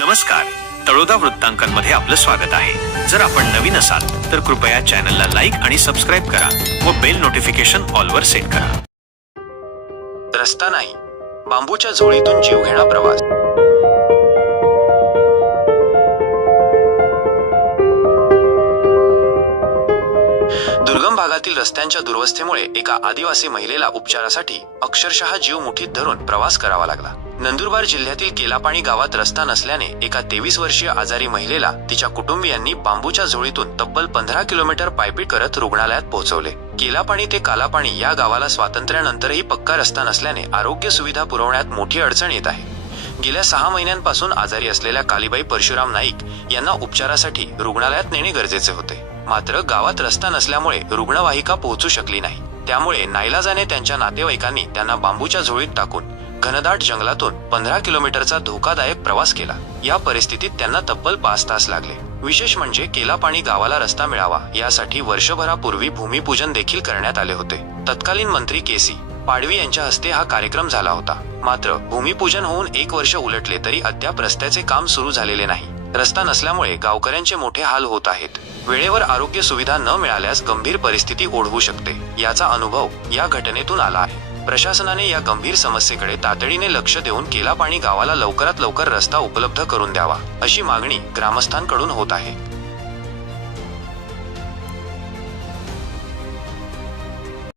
नमस्कार. तळोदा वृत्तांकनमध्ये आपलं स्वागत आहे. जर आपण नवीन असाल तर कृपया चॅनलला लाईक आणि सबस्क्राईब करा व बेल नोटिफिकेशन ऑलवर सेट करा. रस्ता नाही बांबूच्या झोळीतून जीव घेणा प्रवास. दुर्गम भागातील रस्त्यांच्या दुरवस्थेमुळे एका आदिवासी महिलेला उपचारासाठी अक्षरशः जीव मुठीत धरून प्रवास करावा लागला. नंदुरबार जिल्ह्यातील केलापाणी गावात रस्ता नसल्याने एका तेवीस वर्षीय आजारी महिलेला तिच्या कुटुंबियांनी बांबूच्या झोळीतून तब्बल पंधरा किलोमीटर पायपीट करत रुग्णालयात पोहोचवले. केलापाणी ते कालापाणी या गावाला स्वातंत्र्यानंतरही पक्का रस्ता नसल्याने आरोग्य सुविधा पुरवण्यात मोठी अडचण येत आहे. गेल्या सहा महिन्यांपासून आजारी असलेल्या कालीबाई परशुराम नाईक यांना उपचारासाठी रुग्णालयात नेणे गरजेचे होते. मात्र गावात रस्ता नसल्यामुळे रुग्णवाहिका पोहोचू शकली नाही. त्यामुळे नाईलाजाने त्यांच्या नातेवाईकांनी त्यांना बांबूच्या झोळीत टाकून घनदाट जंगलातून पंधरा किलोमीटरचा धोकादायक प्रवास केला. या परिस्थितीत त्यांना तब्बल पाच तास लागले. विशेष म्हणजे केलापाणी गावाला रस्ता मिळावा यासाठी वर्षभरापूर्वी भूमिपूजन देखील करण्यात आले होते. तत्कालीन मंत्री केसी पाडवी यांच्या हस्ते हा कार्यक्रम झाला होता. मात्र भूमिपूजन होऊन एक वर्ष उलटले तरी अद्याप रस्त्याचे काम सुरू झालेले नाही. रस्ता नसल्यामुळे गावकऱ्यांचे मोठे हाल होत आहेत. वेळेवर आरोग्य सुविधा न मिळाल्यास गंभीर परिस्थिती ओढवू शकते याचा अनुभव या घटनेतून आला आहे. प्रशासनाने या गंभीर समस्येकडे तातडीने लक्ष देऊन केला पाणी गावाला लवकरात लवकर रस्ता उपलब्ध करून द्यावा अशी मागणी ग्रामस्थांकडून होत आहे.